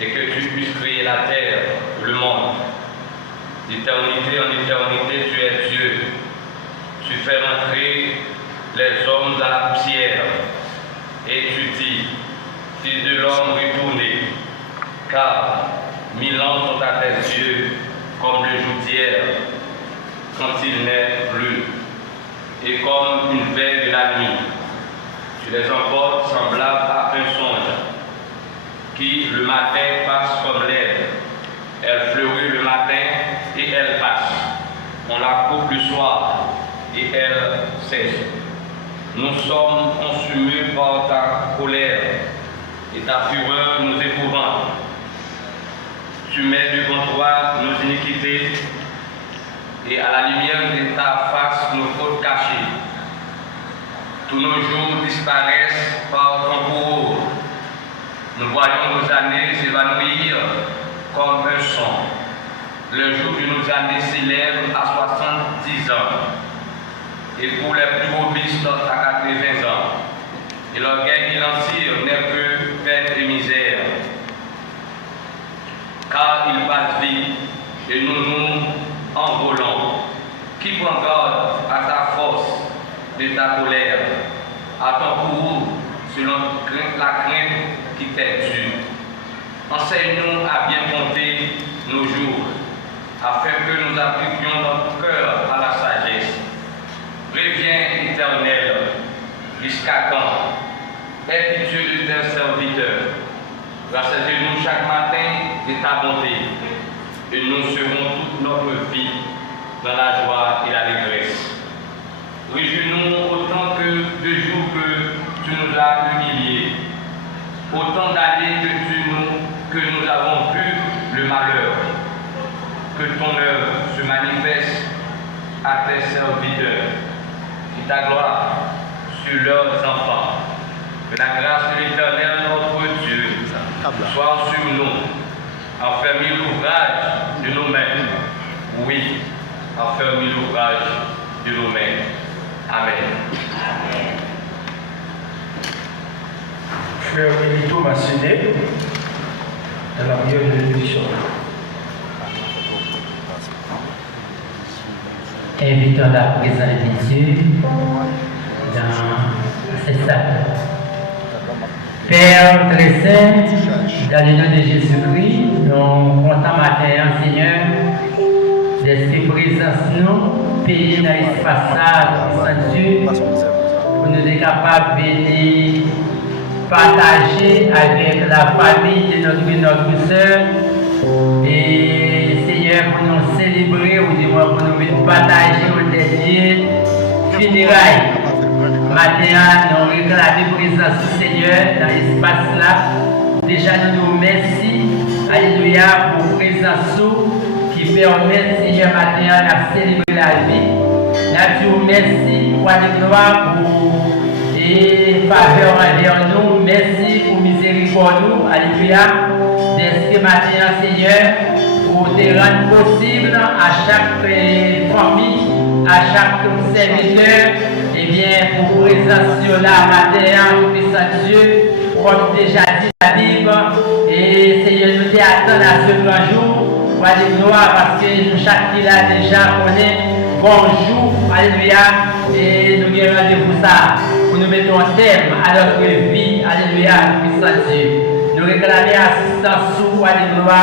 et que tu puisses créer la terre, le monde. D'éternité en éternité, tu es Dieu. Tu fais entrer les hommes dans la poussière. Et tu dis, Fils de l'homme retourné, car 1000 ans sont à tes yeux comme le jour d'hier, quand il n'est plus, et comme une veille de la nuit. Tu les emportes semblables à un songe, qui le matin passe comme l'air. Elle fleurit le matin et elle passe. On la coupe le soir et elle cesse. Nous sommes consumés par ta colère et ta fureur nous épouvante. Tu mets devant toi nos iniquités et à la lumière de ta face nos fautes cachées. Tous nos jours disparaissent par ton courroux. Nous voyons nos années s'évanouir comme un son. Le jour de nos années s'élève à 70 ans. Et pour les plus robustes à 80 ans. Et l'orgueil qui l'en tire n'est que peine et misère. Car il passe vite et nous nous envolons. Qui prend garde à ta force de ta colère, à ton courroux, selon la crainte qui t'est due. Enseigne-nous à bien compter nos jours, afin que nous appliquions notre cœur à la sagesse. Reviens, Éternel, jusqu'à quand? Aie pitié de tes serviteurs. Rassasiez-nous chaque matin de ta bonté, et nous serons toute notre vie dans la joie et l'allégresse. Réjouis-nous autant que de jours que tu nous as humiliés, autant d'années que nous avons vu le malheur. Que ton œuvre se manifeste à tes serviteurs, et ta gloire sur leurs enfants. Que la grâce de l'Éternel, notre Dieu, soit sur nous, affermir l'ouvrage de nos mains. Oui, affermir l'ouvrage de nos mains. Amen. Frère Benito Masséné, dans la prière de bénédiction. Invitons la présence de Dieu dans cette salle. Père très saint, dans le nom de Jésus-Christ, nous comptons matin, Seigneur, d'esprit présence nous, payer dans l'espace Saint Dieu, pour nous être capables de venir partager avec la famille de notre soeur. Et Seigneur, pour nous célébrer, ou du moins pour nous venir partager au dernier funérailles. Maintenant, nous réclamons présence du Seigneur dans l'espace là. Déjà, nous nous remercions, alléluia, pour présence qui permet, Seigneur, maintenant, de célébrer la vie. Nous vous remercions pour la gloire, pour les faveurs envers nous. Merci pour miséricorde, alléluia. D'esprit maintenant, Seigneur, pour te rendre possible à chaque famille, à chaque serviteur, et bien pour présence sur la matin, puissant Dieu, comme déjà dit la Bible, et Seigneur, nous t'attendons à ce grand jour, pour aller gloire, parce que nous, chaque qui l'a déjà connaît, bonjour, alléluia, et nous avons rendez-vous ça, pour nous mettre un terme à notre vie, alléluia, puissant Dieu. Nous réclamons assistance sous, alléluia,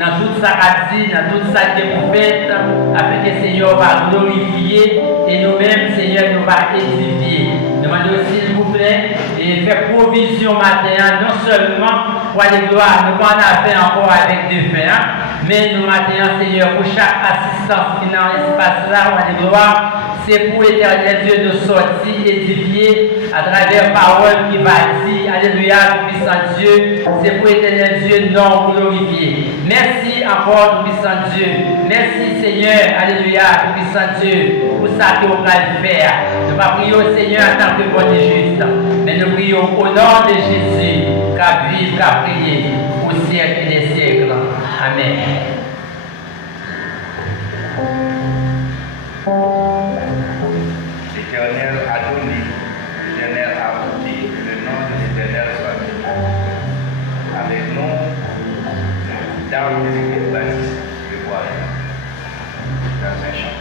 dans toute sa dit, dans toute sa découverte, afin que le Seigneur va glorifier et nous-mêmes, Seigneur, nous va édifier. Demandons s'il vous plaît et faire provision matin, non seulement pour les gloires, nous pas en faire encore avec des fins, mais nous maintenant, Seigneur, pour chaque assistance qui est dans l'espace là, pour les gloires, c'est pour l'éternel Dieu de sortir, édifier à travers parole qui va dire, alléluia, puissant Dieu, c'est pour l'éternel Dieu non glorifié. Merci encore, puissant Dieu. Merci Seigneur, alléluia, puissant Dieu, pour ça que vous allez faire. Nous ne prions au Seigneur en tant que bon et juste, mais nous prions au nom de Jésus, qu'à vivre, qu'à prier, au siècle des siècles. Amen. L'Éternel a donné, l'Éternel a ôté, que le nom de l'Éternel soit béni. Avec nous, là où l'église baptiste le bois dans un champ.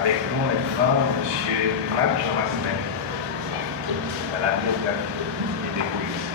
Avec nous maintenant, M. Marc Jean Massenet, à la biographie et des polices.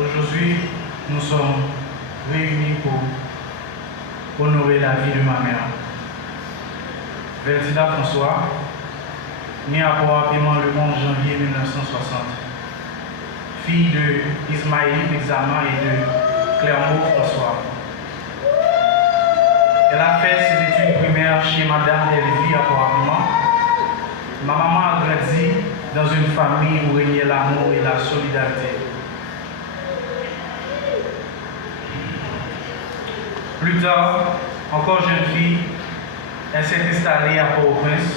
Aujourd'hui, nous sommes réunis pour honorer la vie de ma mère. Vertida François, née à Port-Paiement le 11 janvier 1960, fille de Ismaël Examen et de Clermont François. Elle a fait ses études primaires chez Madame Elvie à Port-Paiement. Ma maman a grandi dans une famille où régnait l'amour et la solidarité. Plus tard, encore jeune fille, elle s'est installée à Port-au-Prince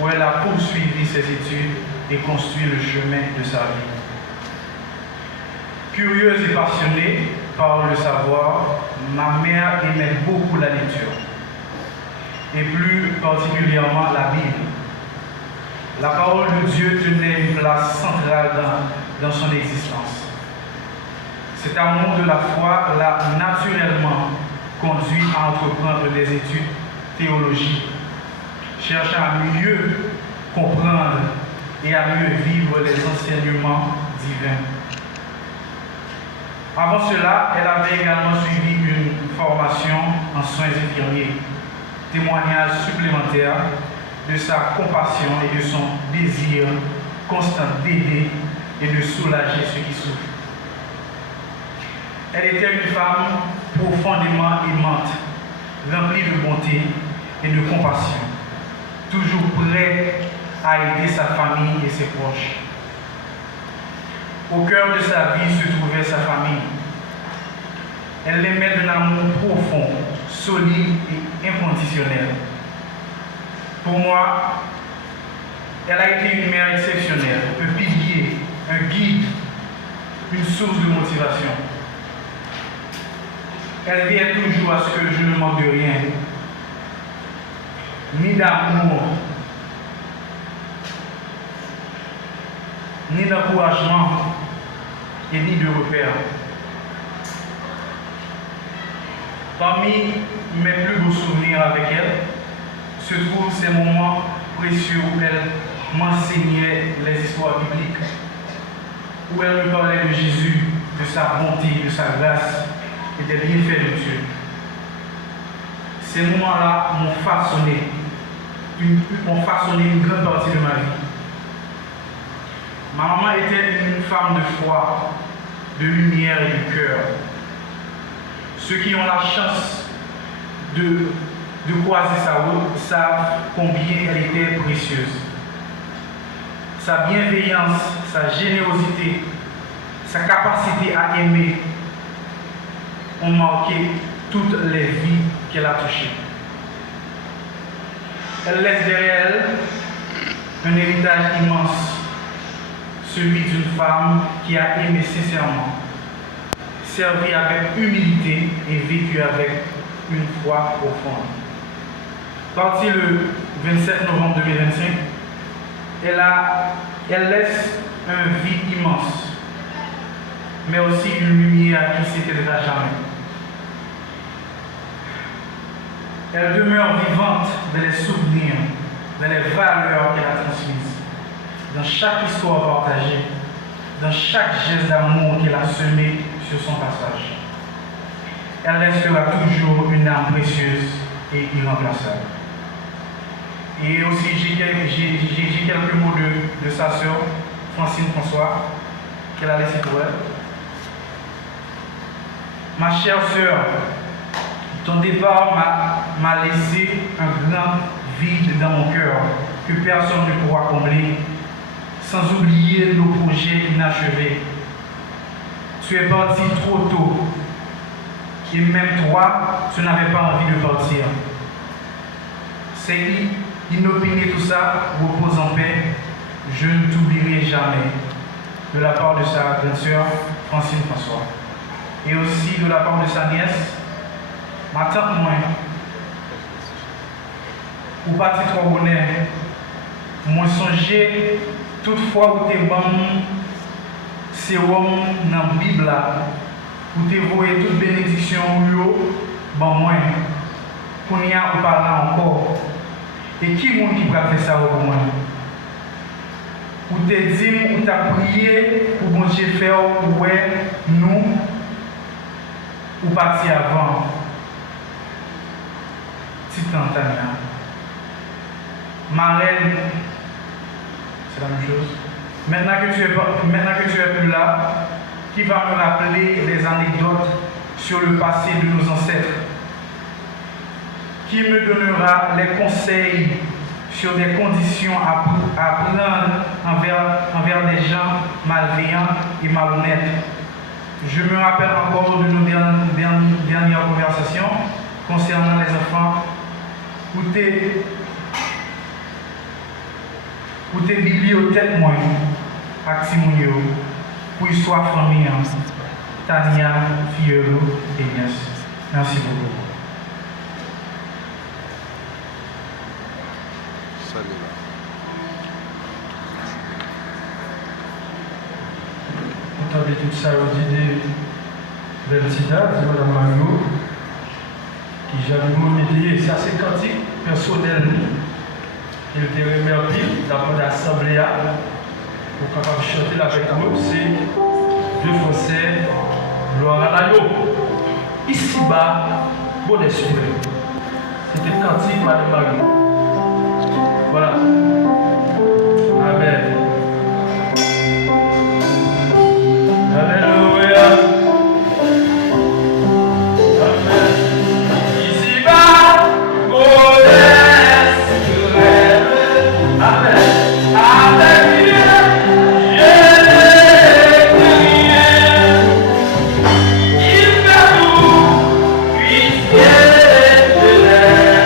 où elle a poursuivi ses études et construit le chemin de sa vie. Curieuse et passionnée par le savoir, ma mère aimait beaucoup la lecture et plus particulièrement la Bible. La parole de Dieu tenait une place centrale dans son existence. Cet amour de la foi l'a naturellement conduit à entreprendre des études théologiques, cherchant à mieux comprendre et à mieux vivre les enseignements divins. Avant cela, elle avait également suivi une formation en soins infirmiers, témoignage supplémentaire de sa compassion et de son désir constant d'aider et de soulager ceux qui souffrent. Elle était une femme profondément aimante, remplie de bonté et de compassion, toujours prête à aider sa famille et ses proches. Au cœur de sa vie se trouvait sa famille. Elle l'aimait d'un amour profond, solide et inconditionnel. Pour moi, elle a été une mère exceptionnelle, un pilier, un guide, une source de motivation. Elle veillait toujours à ce que je ne manque de rien, ni d'amour, ni d'encouragement et ni de repères. Parmi mes plus beaux souvenirs avec elle se trouvent ces moments précieux où elle m'enseignait les histoires bibliques, où elle me parlait de Jésus, de sa bonté, de sa grâce et des bienfaits de Dieu. Ces moments-là m'ont façonné une grande partie de ma vie. Ma maman était une femme de foi, de lumière et de cœur. Ceux qui ont la chance de croiser sa route savent combien elle était précieuse. Sa bienveillance, sa générosité, sa capacité à aimer ont marqué toutes les vies qu'elle a touchées. Elle laisse derrière elle un héritage immense, celui d'une femme qui a aimé sincèrement, servi avec humilité et vécu avec une foi profonde. Partie le 27 novembre 2025, elle laisse un vide immense, mais aussi une lumière qui s'éteindra jamais. Elle demeure vivante dans les souvenirs, dans les valeurs qu'elle a transmises, dans chaque histoire partagée, dans chaque geste d'amour qu'elle a semé sur son passage. Elle restera toujours une âme précieuse et irremplaçable. Et aussi, j'ai quelques mots de sa sœur, Francine François, qu'elle a laissé pour elle. Ma chère sœur, ton départ m'a laissé un grand vide dans mon cœur que personne ne pourra combler, sans oublier nos projets inachevés. Tu es parti trop tôt, et même toi, tu n'avais pas envie de partir. C'est inopiné tout ça, repose en paix, je ne t'oublierai jamais, de la part de sa grande sœur Francine François, et aussi de la part de sa nièce, ma tante moi, ou pas trop bonheur, moi songer toutefois où t'es bon, c'est homme dans la Bible là, où t'es voyé toute bénédiction bon moi, pour n'y a ou parler encore. Et qui est-ce qui va faire ça au moins? Ou t'es dit, ou t'as prié, ou bon Dieu faire, ouais, nous, ou partir avant. Titan Tania. Marraine, c'est la même chose. Maintenant que tu es plus là, qui va me rappeler les anecdotes sur le passé de nos ancêtres? Qui me donnera les conseils sur des conditions à prendre envers des gens malveillants et malhonnêtes? Je me rappelle encore de nos dernières conversations concernant les enfants où tes bibliothèques moi Actimonio pour histoire famille Tania Filleuro et Inès. Merci beaucoup. Vous entendez tout ça au dit de Vertida, de Mme Mario, qui j'avais monité, ça c'est cantique personnel. Il était remercié d'avoir l'assemblée pour capable chanter avec nous, c'est deux Français, gloire à l'agneau. Ici-bas, bon esprit. C'était cantique, Mme Mario. Voilà. Amen. Alléluia. Amen. Ici-bas, bon esprit. Amen. Avec Dieu, je n'ai rien. Il fait tout, puisqu'il est de l'air.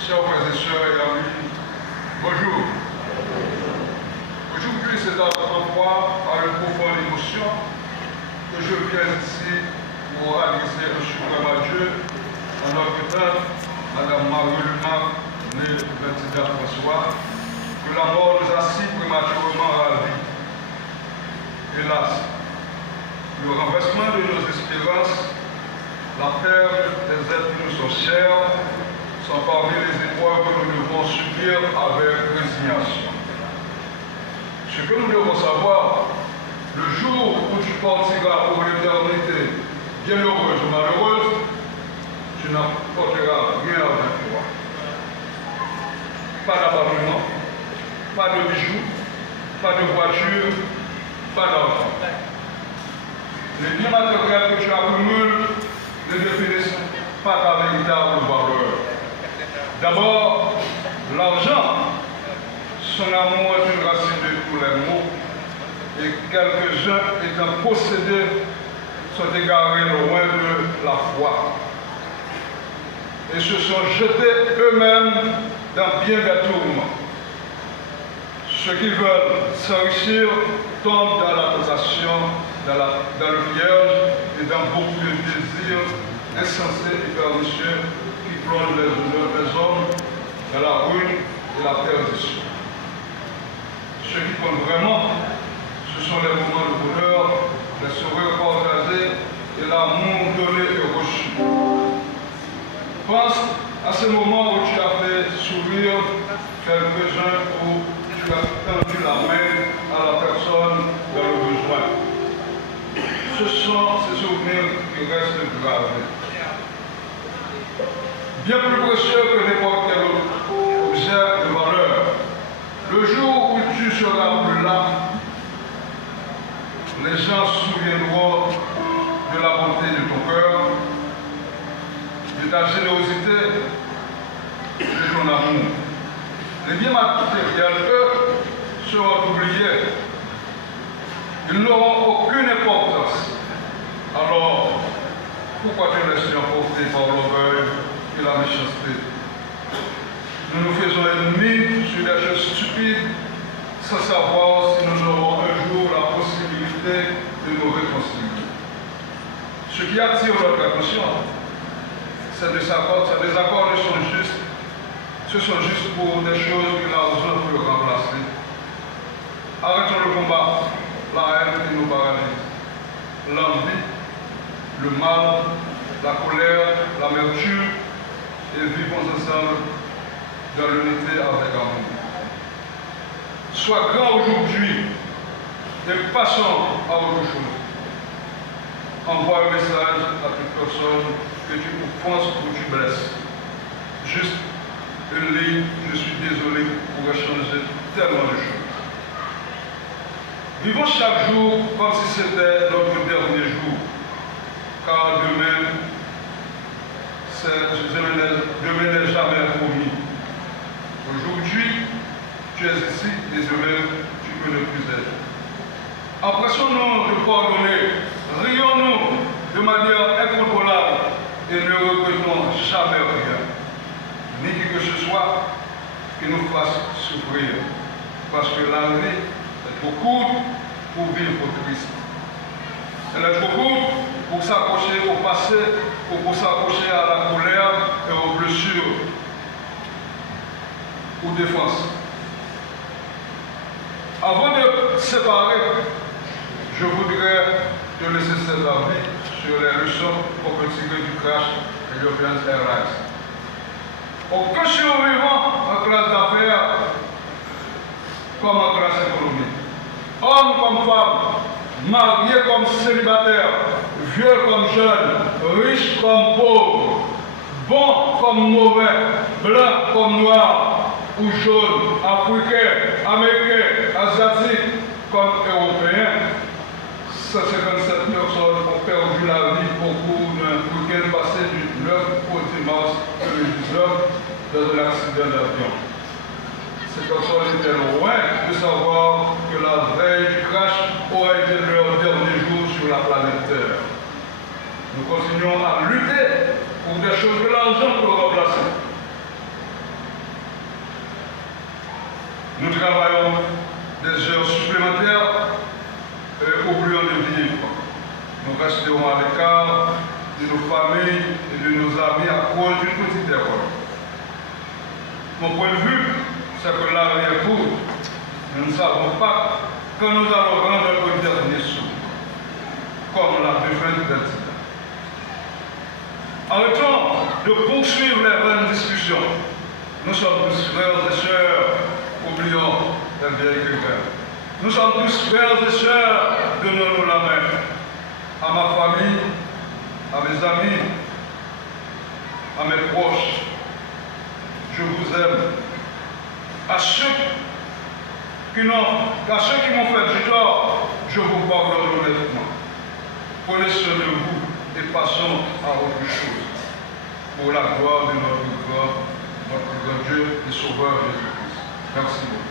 chers frères et sœurs et amis, bonjour. Aujourd'hui, c'est la première fois, par une profonde émotion, que je viens ici pour adresser un suprême à Dieu en notre temps, Madame Marie-Lumac, née le 29 François, que la mort nous a si prématurément ravis. Hélas, le renversement de nos espérances, la perte des êtres qui nous sont chers, sont parmi les épreuves que nous devons subir avec résignation. Ce que nous devons savoir, le jour où tu partiras pour l'éternité, bienheureuse ou malheureuse, tu n'apporteras rien avec toi. Pas d'appartement, pas de bijoux, pas de voiture, pas d'argent. Les biens matériels que tu accumules ne définissent pas ta véritable valeur. D'abord, l'argent, son amour est une racine de tous les maux, et quelques-uns étant possédés sont égarés loin de la foi et se sont jetés eux-mêmes dans bien des tourments. Ceux qui veulent s'enrichir tombent dans la tentation, dans le piège et dans beaucoup de désirs insensés et pernicieux qui plongent les hommes dans la ruine et la perdition. Ce qui compte vraiment, ce sont les moments de bonheur, les sourires partagés et l'amour donné et reçu. Pense à ces moments où tu as fait sourire quelques-uns, où tu as tendu la main à la personne dans le besoin. Ce sont ces souvenirs qui restent gravés. Bien plus précieux que n'importe quel autre objet de valeur. Le jour où tu seras plus là, les gens se souviendront de la bonté de ton cœur, de ta générosité, de ton amour. Les biens matériels, eux, seront oubliés. Ils n'auront aucune importance. Alors, pourquoi te laisser emporter par l'orgueil et la méchanceté? Nous nous faisons ennemis sur des choses stupides sans savoir si nous aurons un jour la possibilité de nous réconcilier. Ce qui attire notre attention, ces désaccords ce sont juste pour des choses que l'argent peut remplacer. Arrêtons le combat, la haine qui nous paralyse, l'envie, le mal, la colère, l'amertume, et vivons ensemble dans l'unité avec amour. Sois grand aujourd'hui et passons à autre chose. Envoie un message à toute personne que tu offenses ou tu blesses. Juste une ligne, je suis désolé, pourrait changer tellement de choses. Vivons chaque jour comme si c'était notre dernier jour, car demain n'est jamais promis. Aujourd'hui, tu es ici et demain, tu peux ne plus être. Empressons-nous de pardonner, rions-nous de manière incontrôlable et ne regrettons jamais rien, ni qui que ce soit qui nous fasse souffrir, parce que la vie est trop courte pour vivre triste. Elle est trop courte pour s'accrocher au passé, pour s'accrocher à la colère et aux blessures ou défense. Avant de séparer, je voudrais te laisser cet avis sur les leçons qu'on peut tirer du crash de Ethiopian Airlines. Aucun survivant en classe d'affaires comme en classe économique. Homme comme femme, marié comme célibataire, vieux comme jeune, riche comme pauvre, bon comme mauvais, blanc comme noir, ou jaune, africain, américain, asiatique comme européen. 157 personnes ont perdu la vie au cours d'un week-end passé du 9 au 10 mars 2019 dans un accident d'avion. Ces personnes étaient loin de savoir que la veille du crash aurait été leur dernier jour sur la planète Terre. Nous continuons à lutter pour des choses que l'argent peut remplacer. Nous travaillons des heures supplémentaires oubliant de vivre. Nous resterons à l'écart de nos familles et de nos amis à cause d'une petite erreur. Mon point de vue, c'est que l'arrière-cour, nous ne savons pas quand nous allons rendre le dernier sou, comme la devint d'Antida. Arrêtons de poursuivre les vaines discussions. Nous sommes tous frères et sœurs, oublions un vieil écrivain. Nous sommes tous frères et sœurs, donnons-nous la main. À ma famille, à mes amis, à mes proches, je vous aime. À ceux qui m'ont fait du tort, je vous pardonne honnêtement. Prenez soin de vous et passons à autre chose. Pour la gloire de notre grand Dieu et Sauveur Jésus-Christ. Merci beaucoup.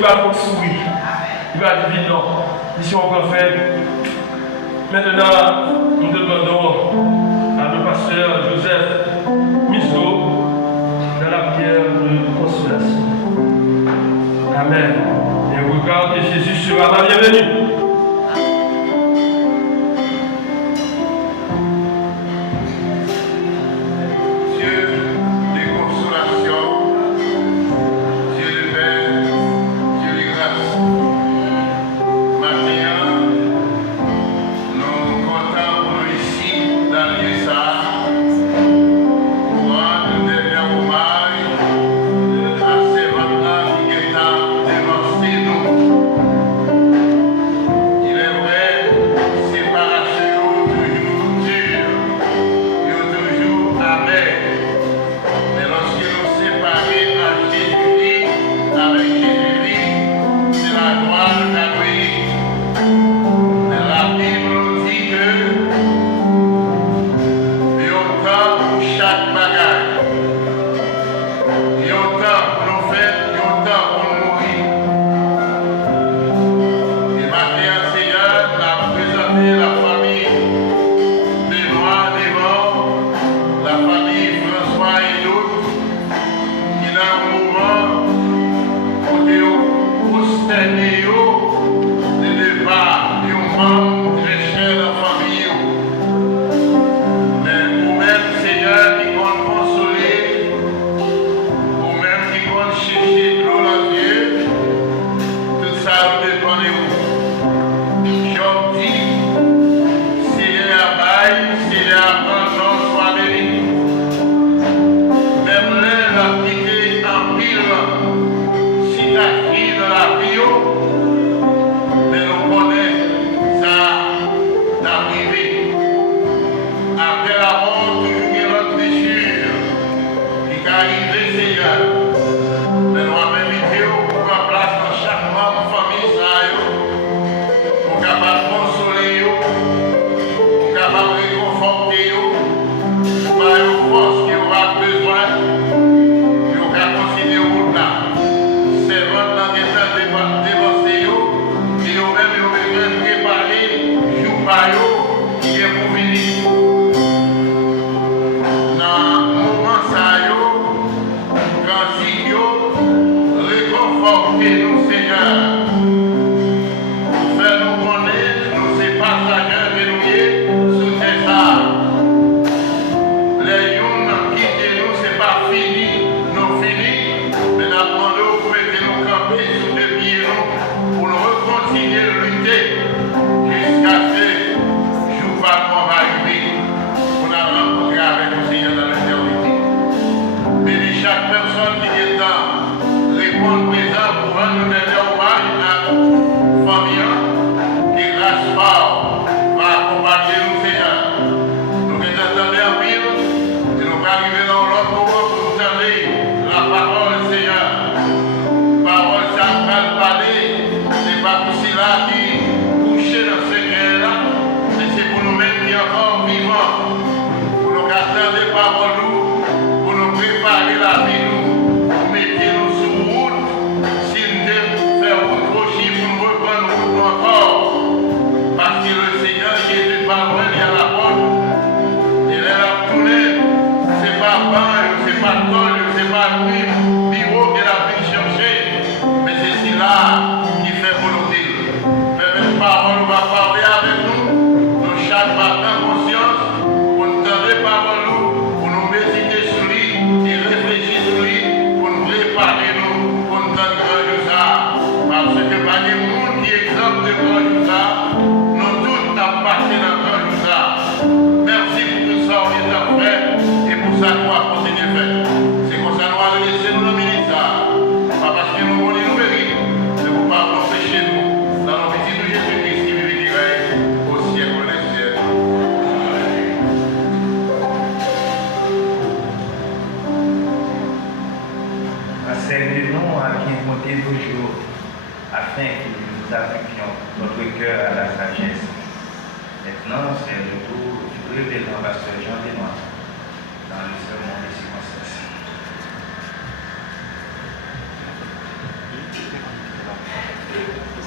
va pour sourire. Il va dire non. Mission qu'on fait, Maintenant, nous demandons à le pasteur Joseph Miso dans la prière de consolation. Amen. Et regarde que Jésus sera ma bienvenue.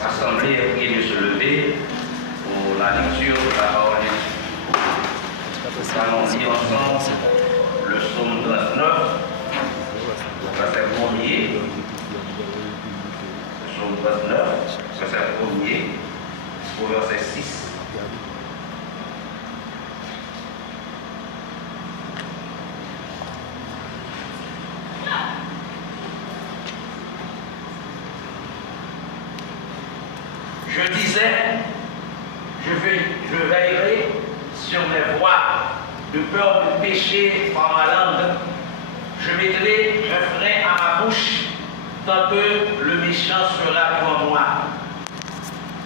Assemblée, priez de se lever pour la lecture lecture de la parole de Dieu. Nous allons lire ensemble le psaume 39, verset 1er. Le psaume 39, verset 1er au verset 6. Je disais, je veillerai sur mes voies, de peur de pécher par ma langue. Je mettrai un frein à ma bouche, tant que le méchant sera devant moi.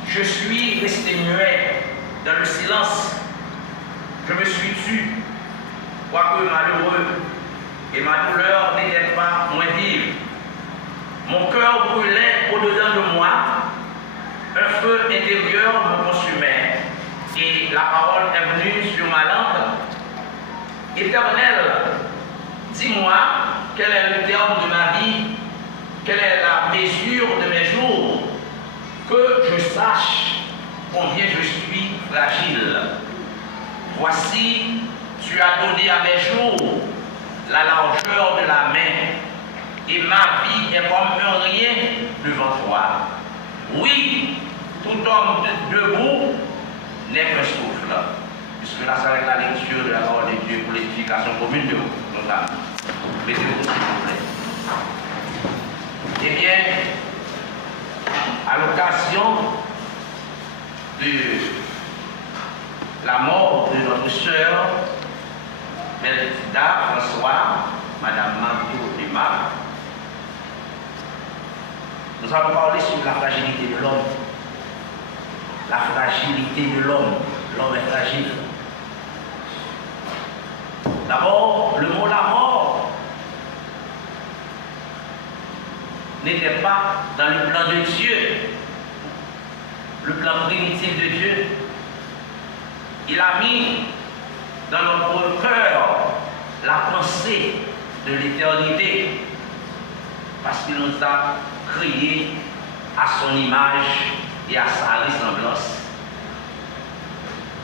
Je suis resté muet dans le silence. Je me suis tu, quoique malheureux, et ma douleur n'était pas moins vive. Mon cœur brûlait au-dedans de moi. Un feu intérieur me consumait, et la parole est venue sur ma langue. Éternel, dis-moi, quel est le terme de ma vie, quelle est la mesure de mes jours, que je sache combien je suis fragile. Voici, tu as donné à mes jours la largeur de la main, et ma vie est comme un rien devant toi. Oui, tout homme debout n'est qu'un souffle. Puisque là, c'est avec la lecture de la parole de Dieu pour l'édification commune de vous. Mettez-vous s'il vous plaît. Eh bien, à l'occasion de la mort de notre sœur, Melchida François, Madame Manto Lima, nous allons parler sur la fragilité de l'homme. La fragilité de l'homme. L'homme est fragile. D'abord, le mot la mort n'était pas dans le plan de Dieu, le plan primitif de Dieu. Il a mis dans notre cœur la pensée de l'éternité, parce qu'il nous a créés à son image et à sa ressemblance.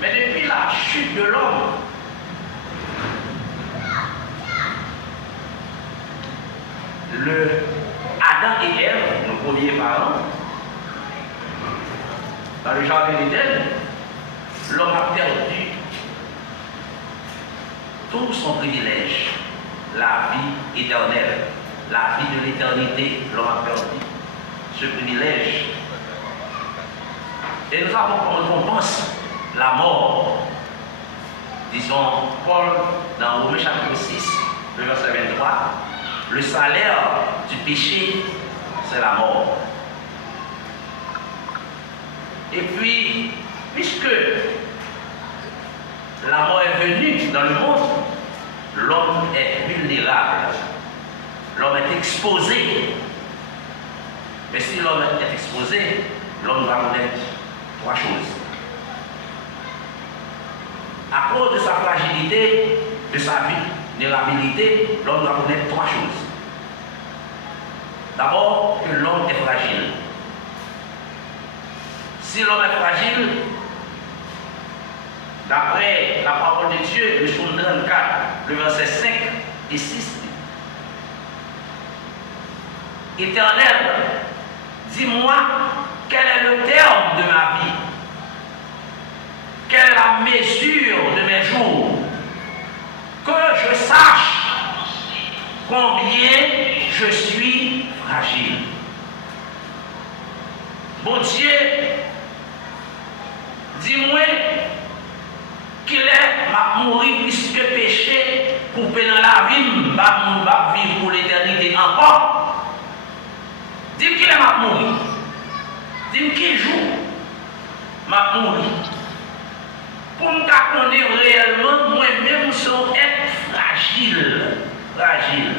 Mais depuis la chute de l'homme, Adam et Ève, nos premiers parents, dans le jardin d'Éden, l'homme a perdu tout son privilège, la vie éternelle, la vie de l'éternité. L'homme a perdu ce privilège. Et nous avons comme récompense la mort. Disons, Paul, dans Romains chapitre 6, le verset 23, le salaire du péché, c'est la mort. Et puis, puisque la mort est venue dans le monde, l'homme est vulnérable. L'homme est exposé. Mais si l'homme est exposé, l'homme va connaître trois choses. À cause de sa fragilité, de sa vulnérabilité, l'homme doit connaître trois choses. D'abord, que l'homme est fragile. Si l'homme est fragile, d'après la parole de Dieu, le psaume 34, le verset 5 et 6, Éternel, dis-moi quel est le terme de ma vie, quelle est la mesure de mes jours, que je sache combien je suis fragile. Bon Dieu, dis-moi qu'il est m'a mourir puisque péché coupé dans la vie, m'a vivre pour l'éternité encore. Dis-moi qu'il est m'a mourir. Dis-moi quel jour m'a mourir. Pour me connaître réellement, moi-même, je suis fragile. Fragile.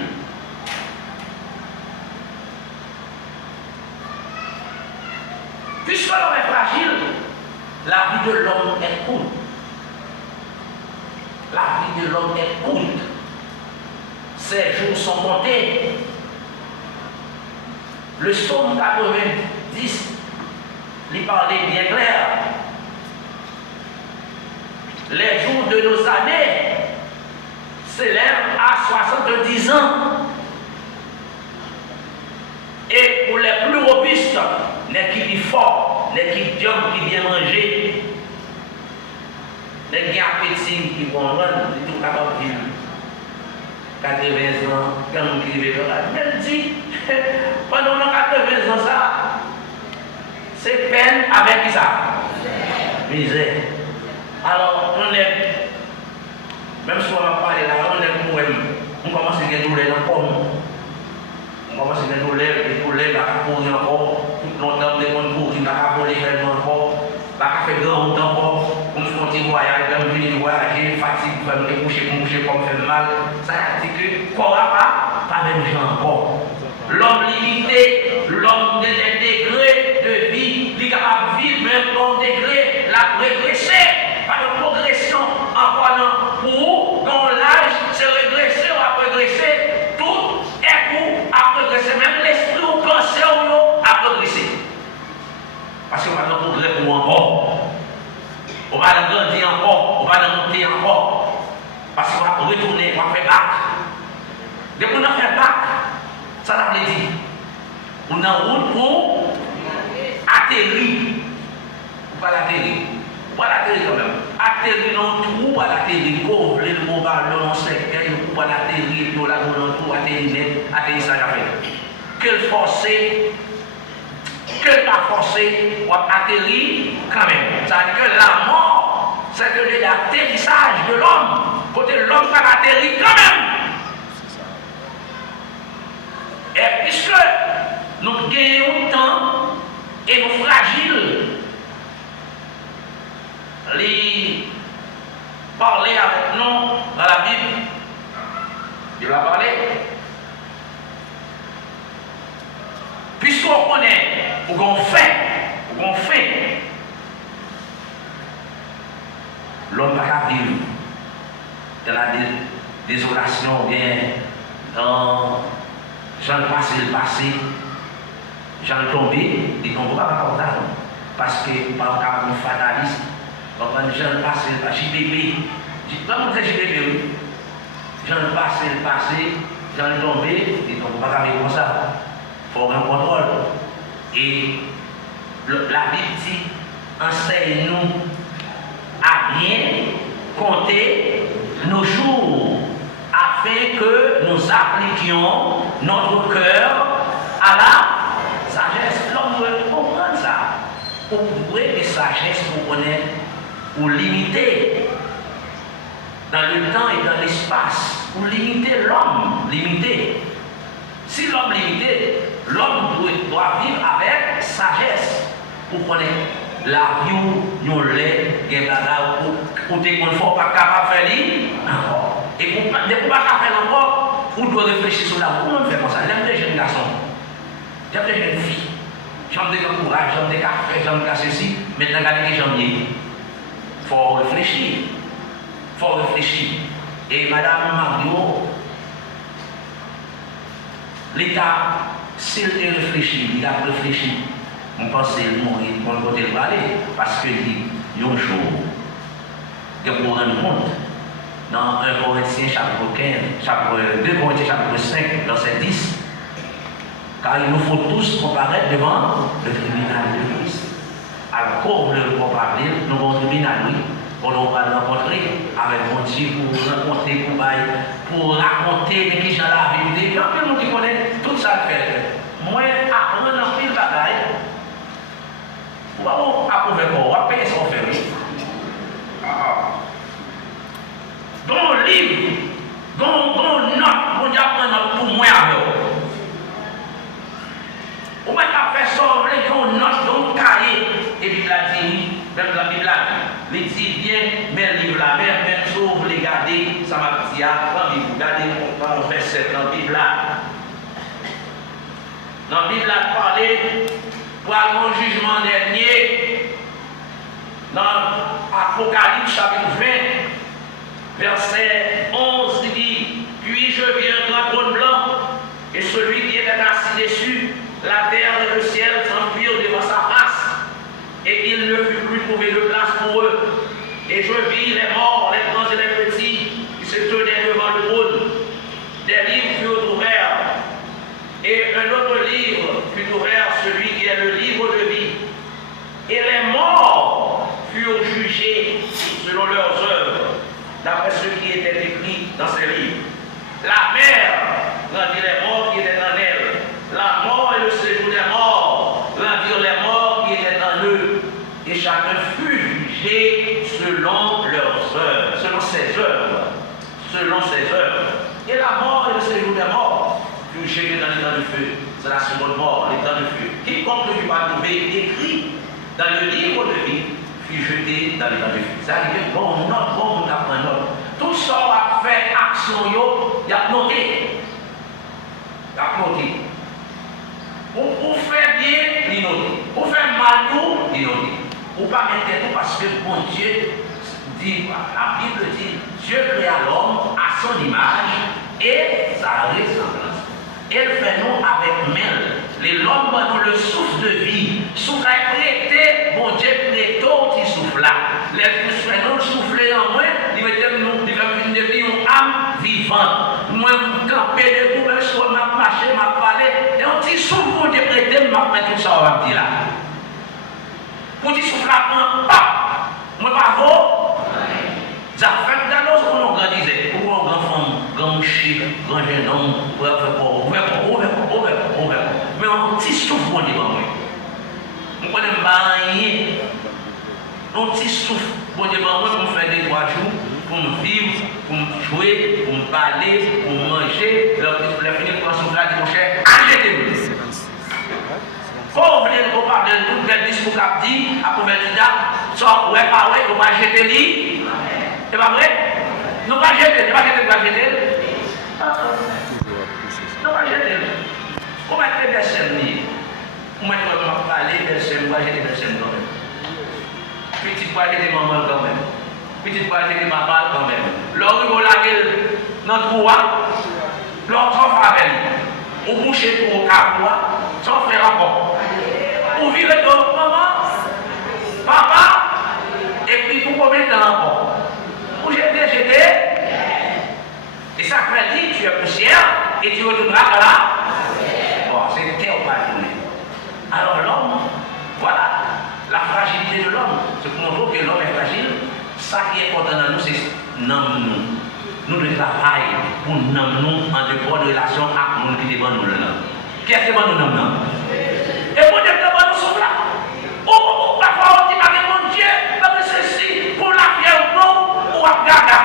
Puisque l'homme est fragile, la vie de l'homme est courte. La vie de l'homme est courte. Ses jours sont comptés. Le psaume 90, il parlait bien clair. les jours de nos années s'élèvent à 70 ans. Et pour les plus robustes, les qui vivent fort, les qui diable qui viennent manger, les qui ont appétit, qui vont rendre, ils sont capables de vivre 80 ans, quand qui vivent là. Elle dit, pendant 80 ans, ça, c'est peine avec qui ça? Misère. Alors, on est, même si on va parler là, on est pour elle, on commence à gagner douleur dans le corps. On commence à gagner douleur, et douleur, il va courir encore, tout longtemps, des gens courir, il va voler encore, il va faire grand route encore, on fait un petit voyage, on venir voyager, fatigue, on va coucher, comme fait mal. Ça veut dire que, corps pas même gens encore. L'homme limité, l'homme des degrés de vie, il est capable de vivre même dans des degrés, la régresser, pas de progression encore non. Pour dans l'âge, c'est régresser ou à progresser, tout est pour à progresser, même l'esprit ou pensée à progresser. Parce qu'on va dans progrès pour encore, on va dans grandir encore, on va dans monter encore, parce qu'on va retourner, on va faire bac. Dès qu'on a fait bac, ça l'a dit. On a en route pour atterrir. Ou pas l'atterrir. Ou pas l'atterrir quand même. Atterrir dans le trou, ou pas l'atterrir. Pour le mot ballon, on sait ou pas l'atterrir, ou la dans le trou, atterrir ça l'a fait. Que le forcer, que le pas forcer, ou atterrir quand même. Ça veut dire que la mort, c'est que l'atterrissage de l'homme. Côté l'homme va atterrir quand même. Et puisque nous gagnons temps et nous fragiles, les parler avec nous dans la Bible, il va parler. Puisqu'on connaît, ou qu'on fait, l'homme va vivre dans la désolation, bien dans j'en passe le passé, j'en tombé, et on ne va pas raconter parce que par cas de fataliste, j'en passe le passé, JBB, comment c'est JBB? J'en passe le passé, j'en tombé, et on ne va pas faire comme ça. Il faut un contrôle. Et la Bible dit, enseigne-nous à bien compter nos jours, afin que nous appliquions notre cœur à la sagesse. L'homme doit comprendre ça. Pour trouver des sagesses pour connaître, pour limiter dans le temps et dans l'espace, pour limiter l'homme, limiter. Si l'homme limité, l'homme doit vivre avec sagesse pour connaître la vie où nous l'avons, pour te confort, pas capable de faire encore. Et pour ne pas faire encore, on doit réfléchir sur la vie. Comment on fait comme ça? J'aime les jeunes garçons, j'aime les jeunes filles, j'aime des courage, j'aime des cafés, j'aime ceci. Maintenant, regardez les jambes. Il faut réfléchir. Il faut réfléchir. Et Madame Mario, l'État, s'il réfléchit, il a réfléchi. On pense qu'il va côté le aller parce qu'il y a un jour de pour rendre compte. Dans 1 Corinthiens chapitre 2 Corinthiens chapitre 5, verset 10, car il nous faut tous comparaître devant le tribunal de Christ. Alors, comme le comparer, nous avons un tribunal, oui, on va le rencontrer avec mon Dieu pour raconter de qui j'en ai vécu. Il y a un peu de qui connaît tout ça fait. Moi, apprendre dans pile bagaille, on va approuver quoi, on va payer ce qu'on fait. Dans le livre, dans note, on y apprend notre pour moi avec vous. On va faire ça, on note dans le cahier. Et puis la dit, même la Bible dit, il dit bien, mais le livre là, même si vous regardez, ça m'a dit, quand vous regardez, on fait cette dans la Bible là. Dans la Bible là, parler pour le jugement dernier, dans Apocalypse chapitre 20, verset 11, il dit, puis je vis un dragon blanc, et celui qui était assis dessus, la terre et le ciel s'enfuirent devant sa face, et il ne fut plus trouvé de place pour eux. Et je vis les morts, les grands et les petits, qui se tenaient devant le trône. Des livres furent ouverts. Et un autre livre fut ouvert, celui qui est le livre de vie. Et les morts furent jugés selon leurs œuvres, d'après ce qui était écrit dans ces livres. La mer rendit les morts qui étaient en elle. La mort et le séjour des morts rendirent les morts qui étaient en eux. Et chacun fut jugé selon leurs œuvres, selon ses œuvres. Selon ses œuvres. Et la mort et le séjour des morts furent jetés dans l'étang du feu. C'est la seconde mort, l'étang du feu. Quiconque ne fut pas trouvé écrit dans le livre de vie fut jeté dans l'étang du feu. C'est arrivé, bon, note, bon, on apprend note. Tout ça a fait action, il a noté. Il a noté. Pour faire bien, il note. Pour faire mal, il note. Pour pas mettre tout parce que bon Dieu dit, la Bible dit, Dieu créa l'homme à son image et sa ressemblance. Elle fait nous avec mêle. L'homme nous le souffle de vie. Souffle à prêter, bon Dieu prête qui souffle là. Les souffles nous souffler en moi, il mettait nous une vie, une âme vivante. Moi, camper debout, même si on m'a marché, m'a parlé, et on dit souffle pour Dieu prêter, m'a fait tout ça, on va dire là. Pour dire souffle là, pas. Moi, pas vous. Ça fait dans nos qu'on organisait. Pour un grand femme, grand chic, grand jeune homme, mais on petit souffle pour dire moi. On connaît pas rien. On petit souffle pour dire moi pour me faire des 3 jours, pour me vivre, pour me jouer, pour me parler, pour me manger. La finir pour souffle là, dit mon cher, arrêtez-vous. Quand vous voulez qu'on parle de tout le discours qu'a dit, à Convertida, soit ouais, pas ouais, on va jeter lui. C'est pas vrai? Nous pas jeter, pas jeter, pas jeter. Nous pas jeter. On va jeter des scènes. On va parler des scènes, on va jeter des scènes quand même. Petit poil jeter maman quand même. Petit poil jeter maman quand même. L'or on la gueule dans le couloir, l'or trop avec on bouche pour le carreau, sans faire encore. Pour vivre de maman, papa, et puis pour combien de temps encore? Pour jeter. Et ça fait dire tu es poussière et tu retourneras là. Bon, c'est terre ou pas tourner. Alors l'homme, voilà, la fragilité de l'homme. C'est pour montrer que l'homme est fragile. Ça qui est important dans nous, c'est nous. Nous devons travailler pour nous en de bonnes relations avec nous qui devant nous là. Qu'est-ce que nous nommons? Et pour Dieu devant nous sommes là. Parfois on dit que mon Dieu, mais ceci, pour la pierre ou non, ou à gaga.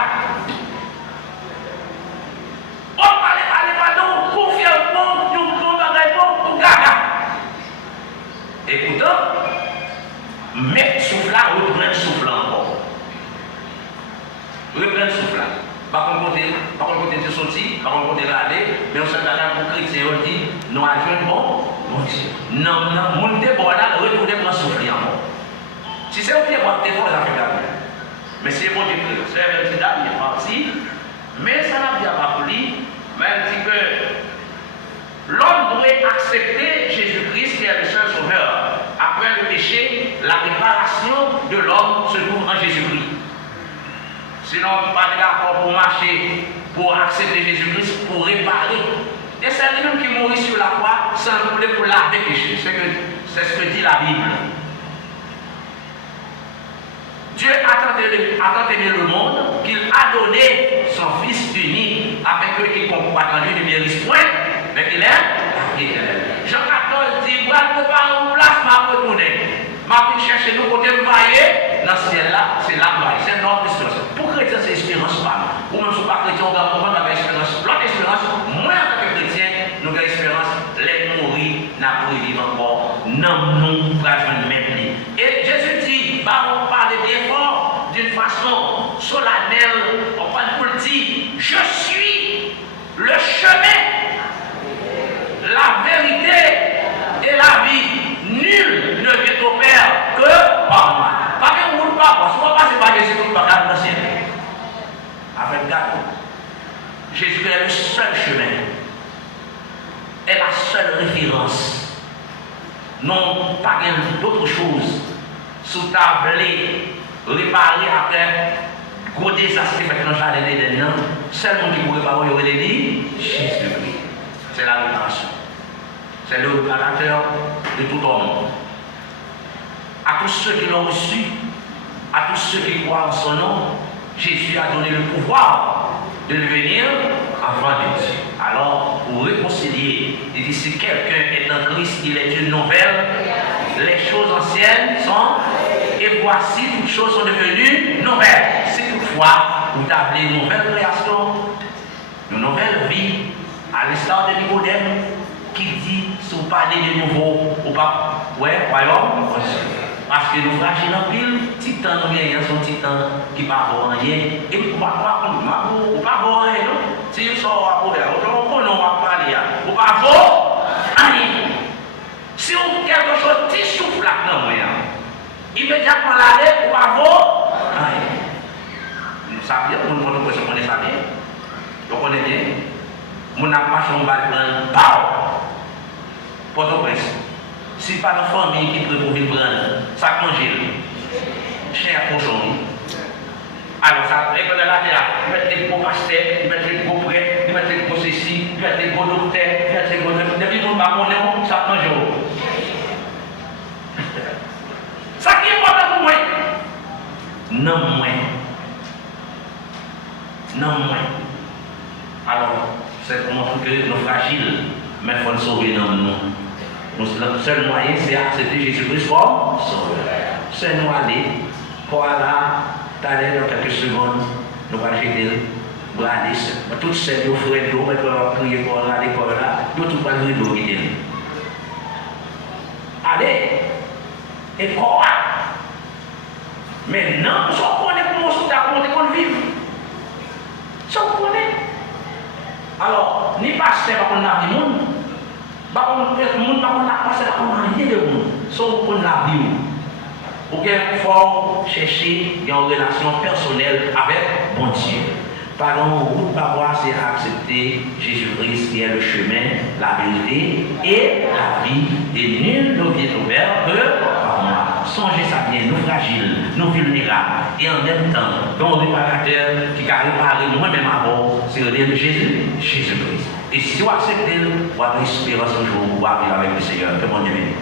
On parle pardon, pour faire ou non, nous pouvons bagaille bon, ou gaga. Écoutons, mais souffle là, reprendre souffle encore. Reprendre souffle là. Par contre, de sortir, par contre, de aller, mais on s'est allé pour chrétien, on dit, nous avons bon, mon Dieu. Non, mon Dieu, bon là, retourner pour souffler encore. Si c'est au pied, moi, t'es pour les affaires d'ailleurs. Mais c'est bon Dieu, c'est un petit dame, il est parti, mais ça n'a bien pas pris, mais elle dit que l'homme doit accepter Jésus-Christ qui est le seul sauveur. Après le péché, la réparation de l'homme se trouve en Jésus-Christ. Sinon, on ne pas d'accord pour marcher, pour accepter Jésus-Christ, pour réparer. Et c'est lui-même qui mourit sur la croix sans vouloir pour laver le péché. C'est ce que dit la Bible. Dieu a tant aimé le monde qu'il a donné son Fils unique, avec eux qui comprennent en lui ne mérite point, mais qu'il est la vie éternelle. Jean 14 dit, moi ne peux pas en place, m'a retourné. M'a pu chercher nous côté de vailler, dans ce ciel-là, c'est la gloire, c'est notre espérance. Pour chrétien, c'est espérance pas. Ou même si pas chrétien, on va comprendre avec espérance. L'autre espérance, moi en tant que chrétien, nous avons espérance, les mourir, n'a pas vivre encore, non, nous, pour la même vie. Et Jésus dit, on parle bien fort, d'une façon solennelle, on parle pour le dire, je suis le chemin, la vérité et la vie. Nul ne vient au Père que par moi. Pas que vous ne pas, parce qu'on va passer par Jésus pour pas garder le ciel. Avec garde. Jésus est le seul chemin. Est la seule référence. Non, pas d'autre chose. Sous tablé réparer après gros désastre fait dans le jardin d'Éden. Seul monde qui pourrait réparer, il aurait dit Jésus-Christ. C'est la rédemption. C'est le réparateur de tout homme. À tous ceux qui l'ont reçu, à tous ceux qui croient en son nom, Jésus a donné le pouvoir de devenir enfant de Dieu. Alors, pour réconcilier, il dit si quelqu'un est en Christ, il est une nouvelle, les choses anciennes sont, et voici toutes choses sont devenues nouvelles. Si toutefois, vous avez une nouvelle création, une nouvelle vie, à l'instar de Nicodème, qui dit, si vous parlez de nouveau, ou pas, ouais, royaume, parce que nous fragiles en pile, titan, nous gagnons son titan qui ne va pas rien. Et vous ne pouvez pas voir rien, non? Si vous sortez à couvert, on va parler, vous ne pouvez pas voir rien. Si vous avez quelque chose qui souffle là-dedans, immédiatement là, vous ne pouvez pas voir rien. Nous savions, nous connaissons ça bien. Nous connaissons bien. Nous n'avons pas changé de balle. Port-au-Prince. Si pas de famille qui peut prendre, ça manger. Cher cochon. Alors ça, et quand là, ils mettent les gros pasteurs, ils mettent les gros prêtres, ils mettent les gros ceci, ils mettent les gros docteurs, ils mettent les gros. Depuis qu'on va connaître, ça mange. Ça qui est important pour moi. Non, moins. Non, moins. Alors, c'est pour montrer que nous sommes fragiles, mais il faut nous sauver dans nous. Le seul moyen, c'est accepter Jésus-Christ comme sauveur. C'est nous aller, pour aller, dans quelques secondes, nous allons jeter, nous allons aller, toutes celles qui ont fait l'eau, nous allons prier pour aller, pour là, nous tout allons aller, nous allons allez, et quoi? Mais non, si on connaît comment on vit, si on connaît. Alors, ni pasteur, on a du monde. Le monde n'a pas passé rien de monde, sauf qu'on a vu. Il faut chercher une relation personnelle avec bon Dieu. Pardon, vous ne voir, c'est accepter Jésus-Christ qui est le chemin, la vérité et la vie. Et nul ne vient ouvert que par moi. Songez ça bien, nous fragiles, nous vulnérables. Et en même temps, dans le réparateur qui a réparé moi-même avant, c'est le Dieu de Jésus-Christ. Et si vous acceptez, vous avez l'espérance un jour, vous allez vivre avec le Seigneur. Que mon Dieu bénisse.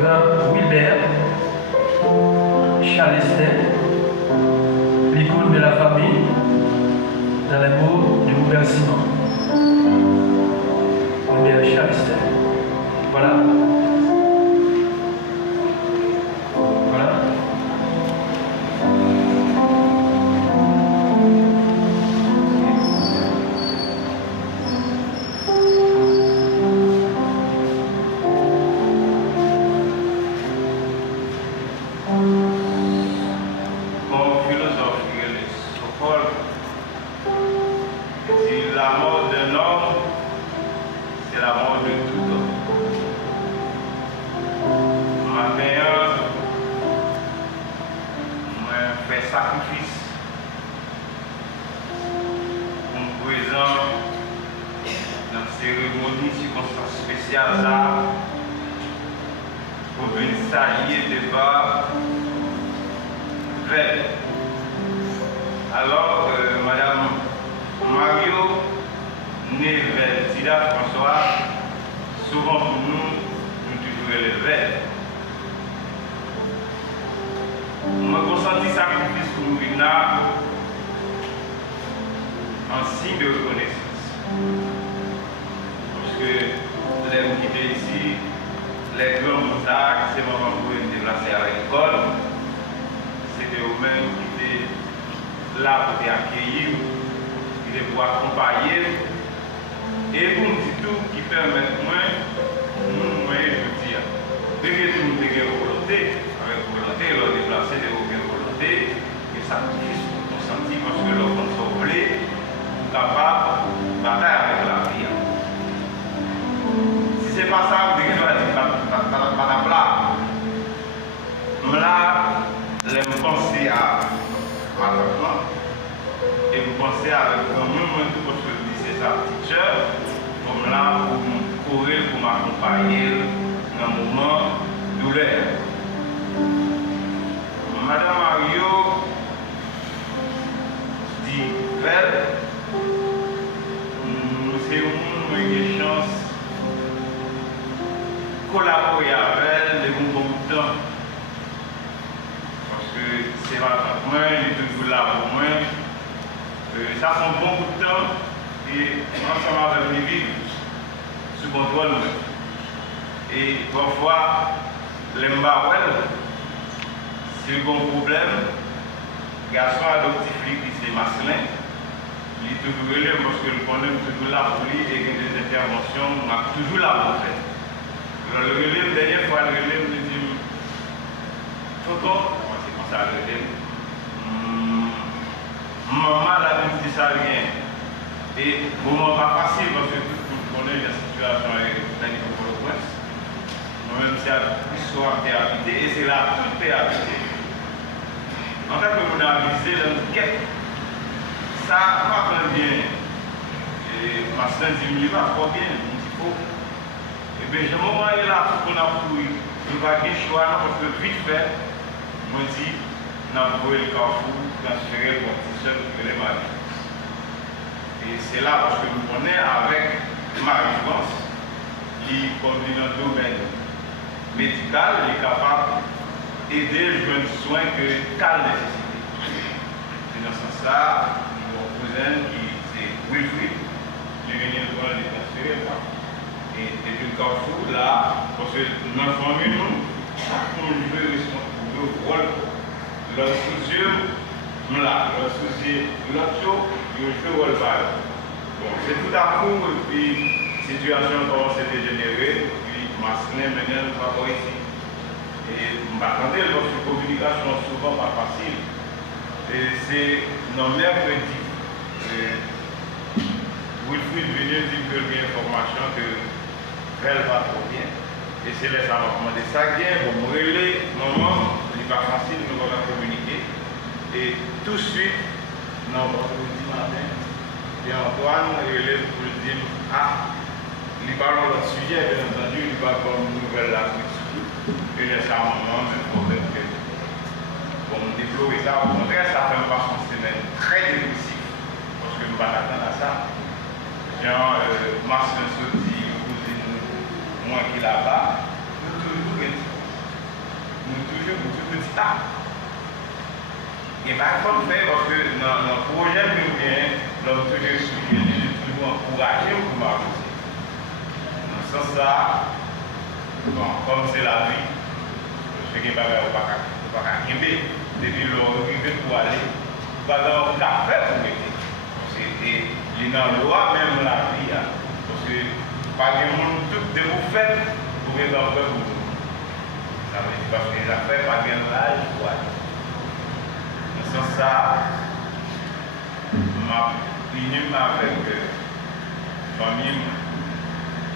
grand Wilbert Chalestin, l'icône de la famille, dans les mots de remerciement. Wilbert Chalestin. Voilà. Voilà. Comme philosophe, Socrate dit la mort d'un homme, c'est la mort de tout homme. Matin, moi, fais sacrifice pour me présent dans la cérémonie, circonstance spéciale là, pour venir s'allier débat. Alors, Madame Mario Neveltida François, souvent pour nous toujours élevés. Moi, consenti sacrifice pour nous venir en signe de reconnaissance. Parce que les gens qui étaient ici, les grands montages, c'est moment pour nous déplacer à l'école. C'était eux-mêmes qui étaient là pour accueillir, qui étaient pour accompagner. Et pour nous dire tout qui permet moins, nous, je dire, dès que tout le monde a volonté, avec volonté, leur déplacer de aucune volonté, et sacrifice pour ton senti, parce que leur compte s'oublie, pour capable de bataille avec la vie. Si ce n'est pas ça, vous devez dire, pas la plat. Mais là, je pense à ma maman et vous pensez avec moi tout parce que je dis c'est sa teacher comme là pour me courir, pour m'accompagner dans un moment de douleur. Madame Mario dit belle, c'est une chance de collaborer avec elle de bon temps. C'est pas pour moi, il est toujours là pour moi. Ça prend beaucoup de temps et ensemble avec mes vies, sous contrôle. Et parfois, les mbarouels, c'est un bon problème. Garçon adoptif, qui c'est masculin, il est toujours relève parce que le connaît toujours là pour lui et il y a des interventions, on a toujours là pour faire. Alors, le relève, dernière fois, le relève me dit Toto, ça le dit. Maman l'a dit ça rien. Et moment pas facile parce que tout le monde connaît la situation avec le prince. Moi-même, c'est l'histoire qui est habitée et c'est là tout est habité. En fait, on a visé l'enquête. Ça va pas bien. Et ma soeur dit, il va pas bien, il dit faut. Et bien, je moment est là pour qu'on a pour il va bien choix parce que vite fait. Moi, je dis, on a voué le carrefour, transféré le petit seul pour les maris. Et c'est là parce que nous connaissons avec ma réponse, qui, comme dans le domaine médical, est capable d'aider le jeune soin que qu'elle nécessite. Et dans ce sens-là, mon cousin qui c'est Wilfried, qui est venu voir les transférer. Et depuis le carrefour, là, parce que dans la famille, nous, on veut responsable. Le sous-yeux, le sous-yeux, l'autre, il fait le bal. Bon, c'est tout à coup, et puis, situation commence à dégénérer, puis, masculin, maintenant, nous pas ici. Et, je m'attendais, parce que la communication est souvent pas facile. Et c'est nos mercredis. Wilfried venu dire que l'information que elle va trop bien. Et c'est là ça m'a demandé ça bien, bon, me relayer, maman, il n'est pas facile, nous allons communiquer. Et tout de suite, non, vendredi matin, et Antoine relève pour dire, ah, il parle de notre sujet, bien entendu, il parle comme une nouvelle là, et laisse à maman, mais problème que, bon, déplorer ça, au contraire, ça fait pas une semaine très difficile, parce que nous allons attendre à ça. Genre, Marcel Soti, moi qui là-bas, toujours ça. Et pas comme fait parce que dans le projet que nous avons, l'homme toujours encouragé pour marcher. Dans ce sens-là, bon, comme c'est la vie, je ne sais pas arriver. Depuis l'arrivée pour aller, pas dans le café pour mettre. C'est dans le loi même la vie. Parce que pas de monde, tout de vous faites pour être en paix pour vous. Ça veut dire parce que les affaires pas bien l'âge pour aller. Dans ce sens-là, ma ligne avec famille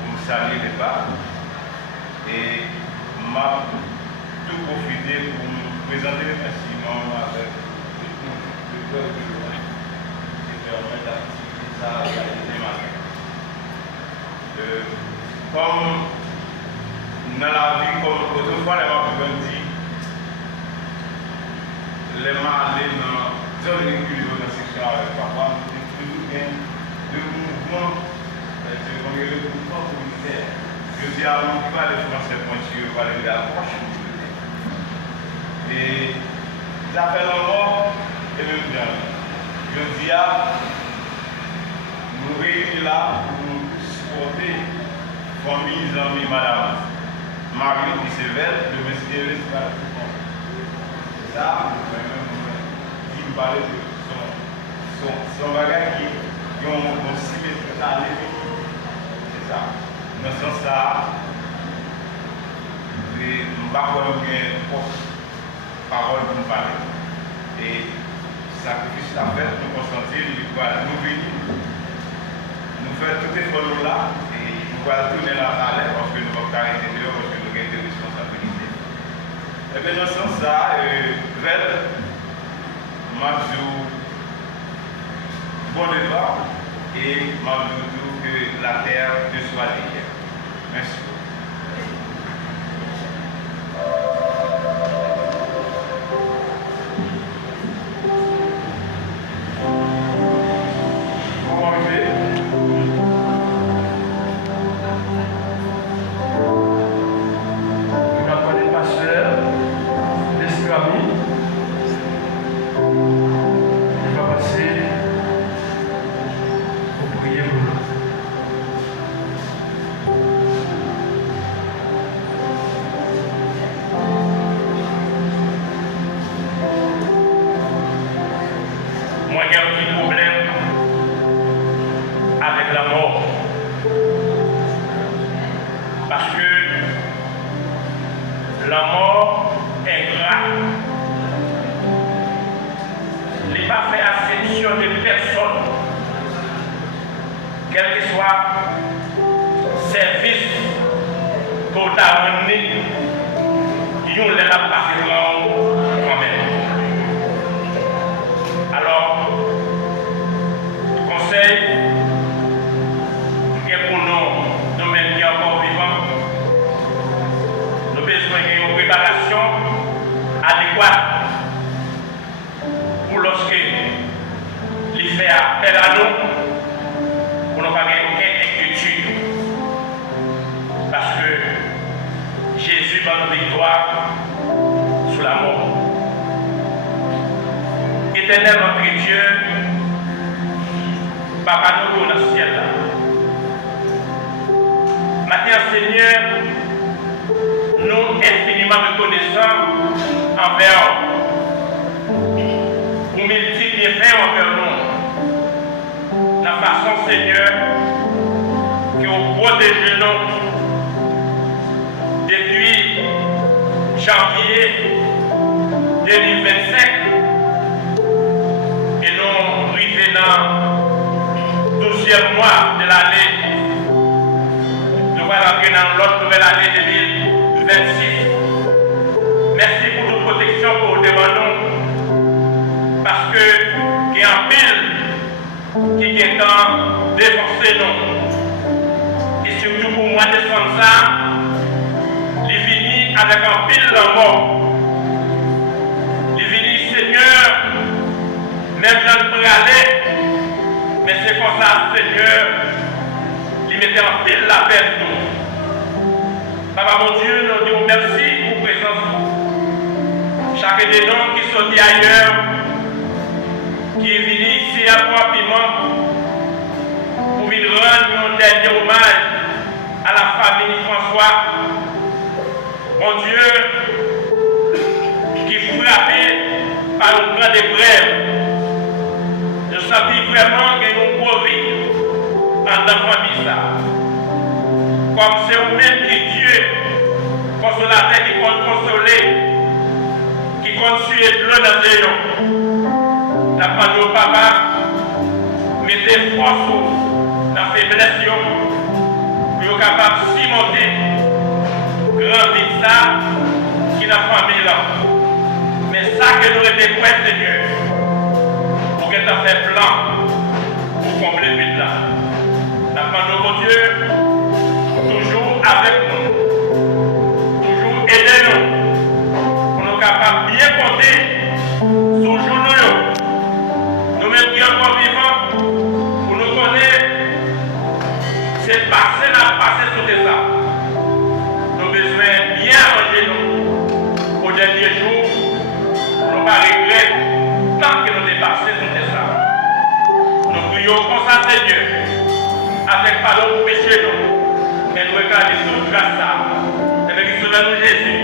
pour me saluer les bas et m'a tout profité pour me présenter les sentiments avec le peuple de l'Ouest qui permet d'activer ça à la matin. Comme dans la vie, comme autrefois les gens dit, les mains allaient dans une culture de section avec papa, toujours bien de mouvements, le mouvement communautaire. Je dis à l'homme qui va aller français pointu, va aller d'approche. Et ça fait longtemps et même bien. Je dis à nous réunir là pour supporter famille, amis, madame Marie qui s'éveille, le monsieur l'espace. C'est ça, qui me parlait de son bagage qui ont aussi mis à l'époque. C'est ça. Dans ce sens-là, je ne vais pas avoir parole pour nous parler. Et sacrifice à faire, nous consentir, nous venir, nous faire tout effort là, et nous allons tourner la salle parce que nous allons arrêter dehors, parce que nous avons des responsabilités. Et bien dans ce sens-là, m'a dit bon départ et m'a dit que la terre te soit légère. Merci beaucoup. Chaque des noms qui sont ailleurs, qui est venu ici à Pointe-Piment pour venir rendre un dernier hommage à la famille François, mon Dieu, qui frappé par une grande épreuve. Je sentis vraiment qu'il y a une gros vie dans la famille. Comme c'est vous-même qui Dieu, consolateur qui compte consoler, qui compte suer de l'eau dans les gens. La famille au papa, mettez force dans la faiblesse pour être capable de cimenter grand vide ça qui n'a pas famille là. Mais ça que nous était pour Seigneur, pour que tu aies fait plan pour combler le vide là. La famille mon Dieu, toujours avec nous, toujours aidez-nous, pour nous capables de bien compter sur nous. Nous-mêmes qui sommes vivants, pour nous connaître, c'est passé n'a passé sur des arbres. Nous avons besoin de bien manger nous au dernier jour, pour ne pas regretter tant que nous sommes passés sur des arbres. Nous prions comme ça, Seigneur, avec pardon pour pécher nous, mais nous regardons toute grâce à avec le Sauveur Jésus,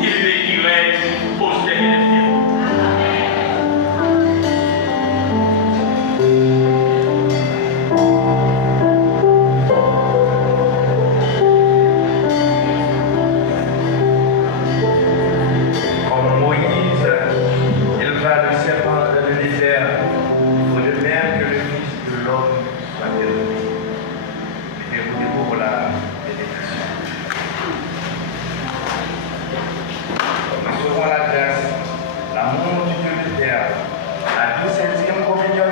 il est qui règne au ciel et des cieux. Recevons la grâce, l'amour du Dieu de terre, la 12e communion